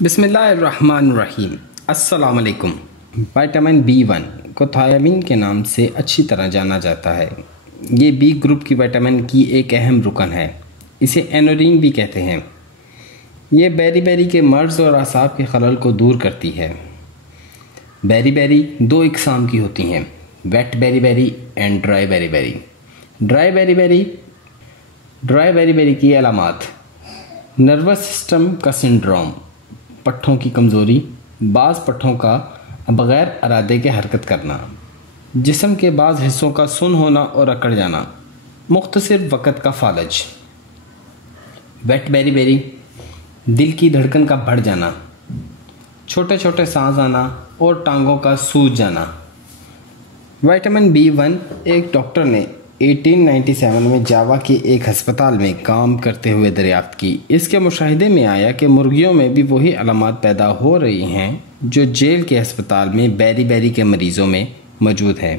बिस्मिल्लाहिर्रहमानिर्रहीम। अस्सलाम वालेकुम। विटामिन B1 को थायामीन के नाम से अच्छी तरह जाना जाता है। ये बी ग्रुप की विटामिन की एक अहम रुकन है। इसे एनोरीन भी कहते हैं। ये बेरी के मर्ज़ और असाब के खलल को दूर करती है। बेरी दो इकसाम की होती हैं, wet beriberi and dry beriberi. Dry beriberi की अलामात: नर्वस सिस्टम का सिंड्रोम, पट्ठों की कमज़ोरी, बाज़ पट्ठों का बग़ैर इरादे के हरकत करना, जिस्म के बाज़ हिस्सों का सुन होना और अकड़ जाना, मुख्तसर वक़्त का फालज। वेट बेरी, दिल की धड़कन का बढ़ जाना, छोटे छोटे सांस आना और टांगों का सूज जाना। विटामिन B1 एक डॉक्टर ने 1897 में जावा के एक अस्पताल में काम करते हुए दरियाफ्त की। इसके मुशाहिदे में आया कि मुर्गियों में भी वही अलामात पैदा हो रही हैं जो जेल के अस्पताल में बेरी के मरीज़ों में मौजूद हैं।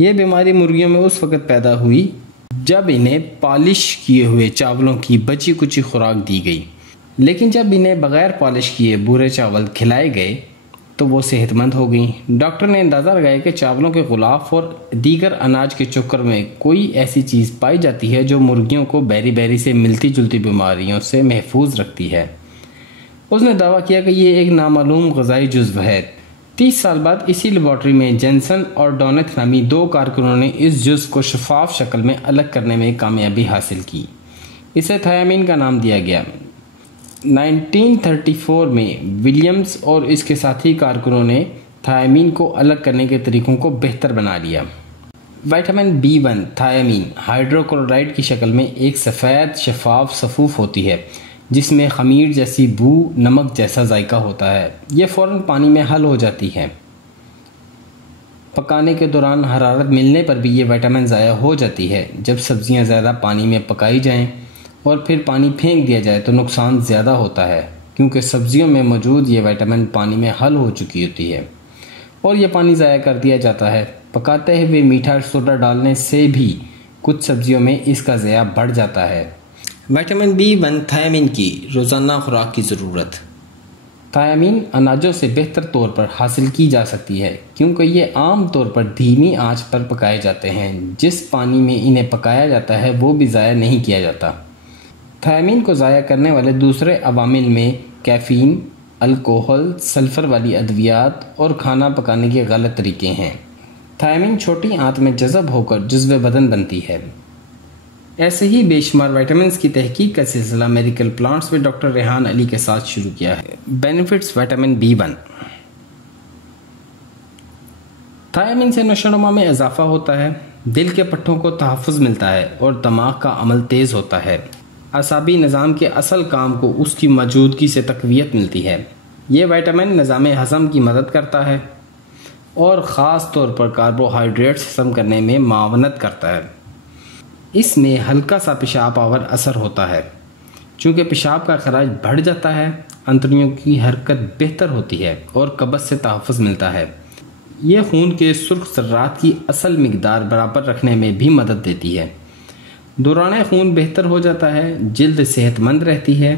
ये बीमारी मुर्गियों में उस वक़्त पैदा हुई जब इन्हें पॉलिश किए हुए चावलों की बची कुची खुराक दी गई, लेकिन जब इन्हें बग़ैर पॉलिश किए बुरे चावल खिलाए गए तो वो सेहतमंद हो गई। डॉक्टर ने अंदाज़ा लगाया कि चावलों के गुलाफ और दीगर अनाज के चोकर में कोई ऐसी चीज़ पाई जाती है जो मुर्गियों को बेरी से मिलती जुलती बीमारियों से महफूज रखती है। उसने दावा किया कि ये एक नामालूम ग़ज़ाई जुज़्व है। 30 साल बाद इसी लेबॉर्ट्री में जेंसन और डॉनेथ नामी दो कारकुनों ने इस जुज़्व को शफाफ शक्ल में अलग करने में कामयाबी हासिल की। इसे थायामीन का नाम दिया गया। 1934 में विलियम्स और इसके साथी कारकुनों ने थायामीन को अलग करने के तरीकों को बेहतर बना लिया। विटामिन B1 थायामीन हाइड्रोक्लोराइड की शक्ल में एक सफ़ेद शफाफ सफ़ूफ होती है जिसमें खमीर जैसी बू, नमक जैसा जायका होता है। यह फ़ौरन पानी में हल हो जाती है। पकाने के दौरान हरारत मिलने पर भी ये विटामिन ज़ाया हो जाती है। जब सब्ज़ियाँ ज़्यादा पानी में पकाई जाएँ और फिर पानी फेंक दिया जाए तो नुकसान ज़्यादा होता है, क्योंकि सब्ज़ियों में मौजूद ये विटामिन पानी में हल हो चुकी होती है और यह पानी ज़ाया कर दिया जाता है। पकाते हुए मीठा सोडा डालने से भी कुछ सब्ज़ियों में इसका ज़या बढ़ जाता है। विटामिन B1 थायामीन की रोज़ाना खुराक की ज़रूरत। थायामीन अनाजों से बेहतर तौर पर हासिल की जा सकती है क्योंकि ये आम तौर पर धीमी आंच पर पकाए जाते हैं। जिस पानी में इन्हें पकाया जाता है वो भी ज़ाया नहीं किया जाता। थायामीन को ज़ाया करने वाले दूसरे अवामिल में कैफ़ीन, अल्कोहल, सल्फ़र वाली अद्वियात और खाना पकाने के गलत तरीके हैं। थायामीन छोटी आंत में जज़ब होकर जुज़्व बदन बनती है। ऐसे ही बेशुमार विटामिन्स की तहकीक का सिलसिला मेडिकल प्लांट्स में डॉक्टर रेहान अली के साथ शुरू किया है। Benefits vitamin B1। थायामीन से नशोनुमा में इजाफा होता है, दिल के पट्ठों को तहफ़्फ़ुज़ मिलता है और दिमाग का अमल तेज़ होता है। असाबी निज़ाम के असल काम को उसकी मौजूदगी से तक़वियत मिलती है। ये विटामिन निज़ाम हज़म की मदद करता है और ख़ास तौर पर कार्बोहाइड्रेट्स हज़म करने में मावनत करता है। इसमें हल्का सा पेशाब आवर असर होता है। चूँकि पेशाब का खराज बढ़ जाता है, अंतड़ियों की हरकत बेहतर होती है और कब्ज़ से तहफ़्फ़ुज़ मिलता है। ये खून के सुर्ख ज़र्रात की असल मिक़दार बराबर रखने में भी मदद देती है। दौरान खून बेहतर हो जाता है, जिल्द सेहतमंद रहती है।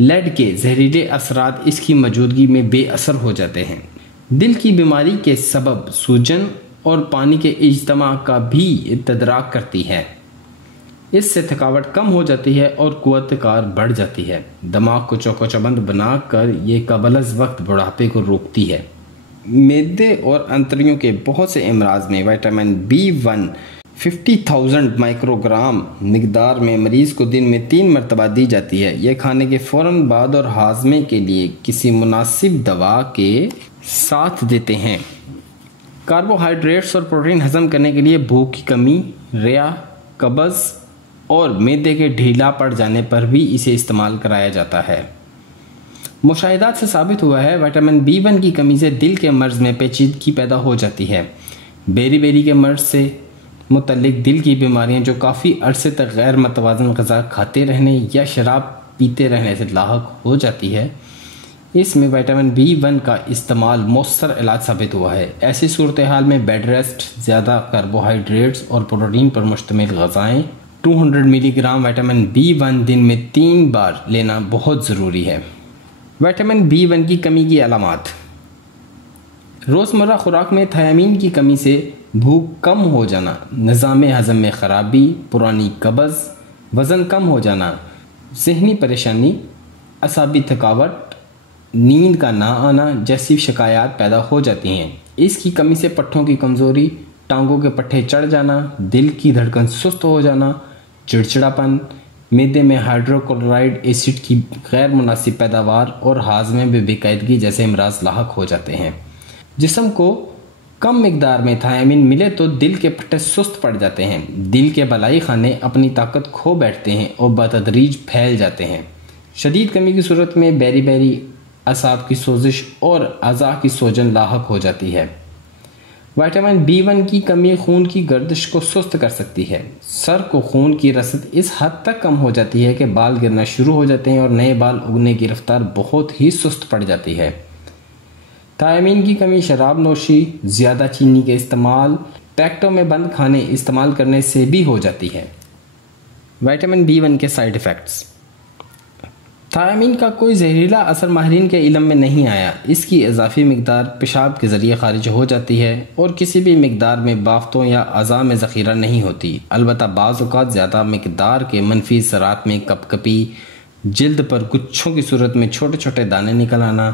लेड के जहरीले असरात इसकी मौजूदगी में बेअसर हो जाते हैं। दिल की बीमारी के सबब सूजन और पानी के इज्तमा का भी तदराक करती है। इससे थकावट कम हो जाती है और कुव्वत कार बढ़ जाती है। दिमाग को चौकोचबंद बनाकर ये कबल वक्त बुढ़ापे को रोकती है। मैदे और अंतड़ियों के बहुत से अमराज में विटामिन B1 50,000 माइक्रोग्राम मिकदार में मरीज़ को दिन में 3 मरतबा दी जाती है। यह खाने के फ़ौरन बाद और हाजमे के लिए किसी मुनासिब दवा के साथ देते हैं। कार्बोहाइड्रेट्स और प्रोटीन हज़म करने के लिए भूख की कमी, रिया, कब्ज़ और मैदे के ढीला पड़ जाने पर भी इसे इस्तेमाल कराया जाता है। मुशाहिदात से साबित हुआ है विटामिन B1 की कमी से दिल के मर्ज़ में पेचीदगी पैदा हो जाती है। बेरी के मर्ज़ से मुतल्लिक दिल की बीमारियां जो काफ़ी अरसे तक गैर मतवाज़न ग़िज़ा खाते रहने या शराब पीते रहने से लाहक हो जाती है, इसमें विटामिन B1 का इस्तेमाल मौसर इलाज साबित हुआ है। ऐसी सूरत हाल में बेड रेस्ट, ज़्यादा कार्बोहाइड्रेट्स और प्रोटीन पर मुश्तमिल ग़िज़ाएँ 200 मिलीग्राम विटामिन B1 दिन में 3 बार लेना बहुत ज़रूरी है। विटामिन B1 की कमी की अलामात। रोज़मर्रा खुराक में थायामीन की कमी से भूख कम हो जाना, निज़ाम हज़म में ख़राबी, पुरानी कब्ज़, वज़न कम हो जाना, ज़हनी परेशानी, असाबी थकावट, नींद का ना आना जैसी शिकायत पैदा हो जाती हैं। इसकी कमी से पट्ठों की कमज़ोरी, टांगों के पट्टे चढ़ जाना, दिल की धड़कन सुस्त हो जाना, चिड़चिड़ापन, मैदे में हाइड्रोक्लोराइड एसिड की गैर मुनासिब पैदावार और हाजमे में बेकायदगी जैसे अमराज लाहक हो जाते हैं। जिस्म को कम मिकदार में थायामीन मिले तो दिल के पट्टे सुस्त पड़ जाते हैं, दिल के बलाई खाने अपनी ताकत खो बैठते हैं और बतदरीज फैल जाते हैं। शदीद कमी की सूरत में बैरी बैरी, असाब की सोजिश और अज़ा की सोजन लाहक हो जाती है। विटामिन B1 की कमी खून की गर्दिश को सुस्त कर सकती है। सर को खून की रसद इस हद तक कम हो जाती है कि बाल गिरना शुरू हो जाते हैं और नए बाल उगने की रफ्तार बहुत ही सुस्त पड़ जाती है। थायामीन की कमी शराब नोशी, ज़्यादा चीनी के इस्तेमाल, पैकेटों में बंद खाने इस्तेमाल करने से भी हो जाती है। विटामिन B1 के साइड इफ़ेक्ट्स। थायामीन का कोई जहरीला असर माहिरीन के इल्म में नहीं आया। इसकी इजाफी मिकदार पेशाब के ज़रिए खारिज हो जाती है और किसी भी मिकदार में बाफ्तों या अज़ा में ज़ख़ीरा नहीं होती। अलबत्ता बाज़ औक़ात ज़्यादा मिकदार के मनफी असरात में कपकपी, जिल्द पर गुच्छों की सूरत में छोटे छोटे दाने निकल आना,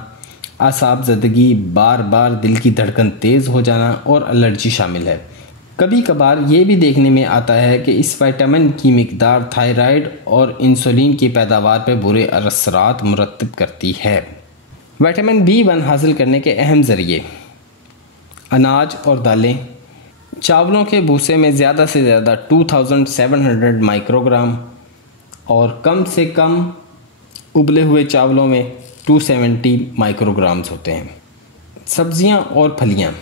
आसाब ज़दगी, बार बार दिल की धड़कन तेज़ हो जाना और एलर्जी शामिल है। कभी कभार ये भी देखने में आता है कि इस विटामिन की मिकदार थायराइड और इंसुलिन की पैदावार पर बुरे असरात मुरतब करती है। विटामिन B1 हासिल करने के अहम ज़रिए। अनाज और दालें। चावलों के भूसे में ज़्यादा से ज़्यादा 2700 माइक्रोग्राम और कम से कम उबले हुए चावलों में 270 माइक्रोग्राम्स होते हैं। सब्जियां और फलियां,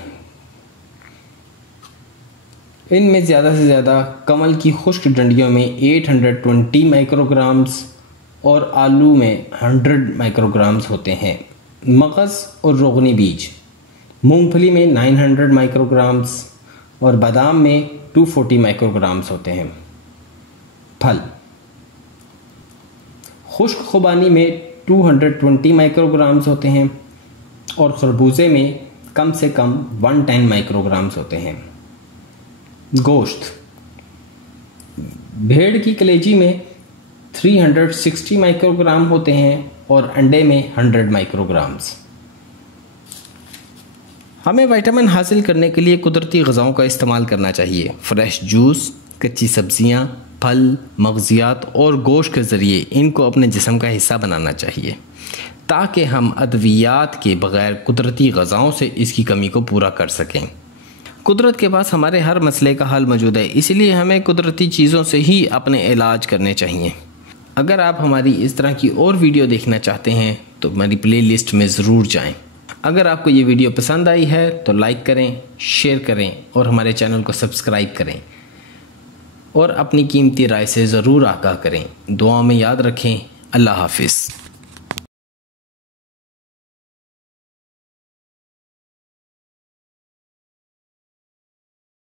इनमें ज़्यादा से ज़्यादा कमल की खुश्क डंडियों में 820 माइक्रोग्राम्स और आलू में 100 माइक्रोग्राम्स होते हैं। मगज़ और रोगनी बीज, मूंगफली में 900 माइक्रोग्राम्स और बादाम में 240 माइक्रोग्राम्स होते हैं। फल, खुश्क खुबानी में 220 माइक्रोग्राम्स होते हैं और खरबूजे में कम से कम 110 माइक्रोग्राम्स होते हैं। गोश्त, भेड़ की कलेजी में 360 माइक्रोग्राम होते हैं और अंडे में 100 माइक्रोग्राम्स। हमें विटामिन हासिल करने के लिए कुदरती ग़िज़ाओं का इस्तेमाल करना चाहिए। फ्रेश जूस, कच्ची सब्जियां, फल, मग़ज़ियात और गोश्त के ज़रिए इनको अपने जिस्म का हिस्सा बनाना चाहिए ताकि हम अद्वियात के बग़ैर कुदरती ग़िज़ाओं से इसकी कमी को पूरा कर सकें। कुदरत के पास हमारे हर मसले का हल मौजूद है, इसलिए हमें कुदरती चीज़ों से ही अपने इलाज करने चाहिए। अगर आप हमारी इस तरह की और वीडियो देखना चाहते हैं तो हमारी प्लेलिस्ट में ज़रूर जाएं। अगर आपको ये वीडियो पसंद आई है तो लाइक करें, शेयर करें और हमारे चैनल को सब्सक्राइब करें और अपनी कीमती राय से ज़रूर आगाह करें। दुआ में याद रखें। अल्लाह हाफिज़।